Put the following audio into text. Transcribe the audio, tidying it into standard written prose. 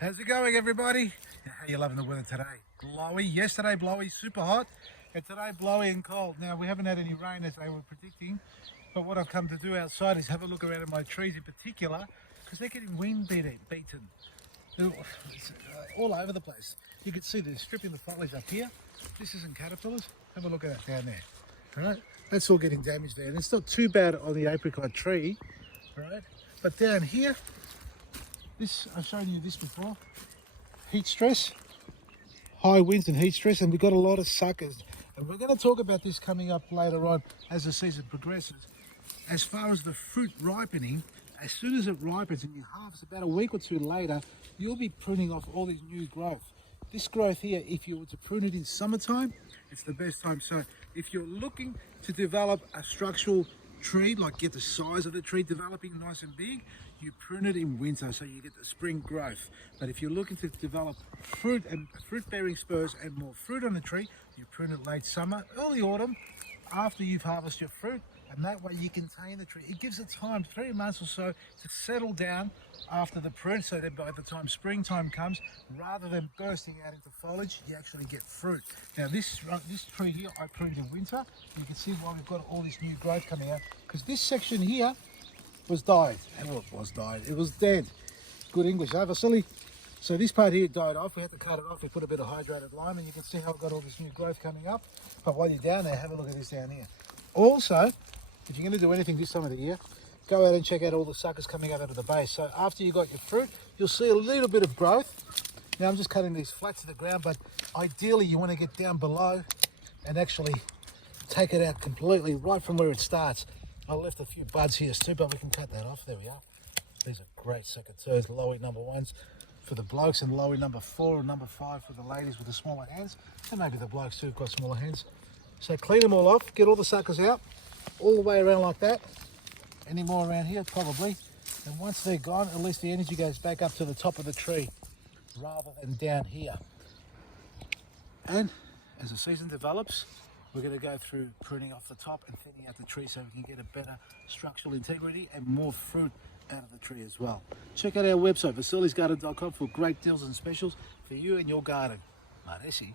How's it going, everybody? How you loving the weather today? Blowy. Yesterday blowy, super hot, and today blowy and cold. Now we haven't had any rain as they were predicting, but what I've come to do outside is have a look around at my trees in particular, because they're getting wind beaten. It's all over the place. You can see they're stripping the foliage up here. This isn't caterpillars. Have a look at that down there. All right, that's all getting damaged there, and it's not too bad on the apricot tree, all right? But down here, this, I've shown you this before, heat stress, high winds and heat stress, and we've got a lot of suckers. And we're going to talk about this coming up later on as the season progresses. As far as the fruit ripening, as soon as it ripens and you harvest about a week or two later, you'll be pruning off all this new growth. This growth here, if you were to prune it in summertime, it's the best time. So if you're looking to develop a structural tree, like get the size of the tree developing nice and big, you prune it in winter so you get the spring growth. But if you're looking to develop fruit and fruit bearing spurs and more fruit on the tree, you prune it late summer, early autumn, after you've harvested your fruit, and that way you contain the tree. It gives it time, 3 months or so, to settle down after the prune, so that by the time springtime comes, rather than bursting out into foliage, you actually get fruit. Now this tree here I pruned in winter. You can see why we've got all this new growth coming out, because this section here was died. Well, it was died. It was dead. Good English, huh, Vasily? So this part here died off. We had to cut it off. We put a bit of hydrated lime, and you can see how we've got all this new growth coming up. But while you're down there, have a look at this down here. Also, if you're going to do anything this time of the year, go out and check out all the suckers coming up out of the base. So after you got your fruit, you'll see a little bit of growth. Now I'm just cutting these flat to the ground, but ideally you want to get down below and actually take it out completely right from where it starts. I left a few buds here too, but we can cut that off. There we are. These are great secateurs, lowy number 1s for the blokes, and lowy number 4 and number 5 for the ladies with the smaller hands, and maybe the blokes too have got smaller hands. So clean them all off, get all the suckers out, all the way around like that. Any more around here? Probably. And once they're gone, at least the energy goes back up to the top of the tree rather than down here. And as the season develops, we're going to go through pruning off the top and thinning out the tree so we can get a better structural integrity and more fruit out of the tree as well. Check out our website, vasilisgarden.com, for great deals and specials for you and your garden. Maresi.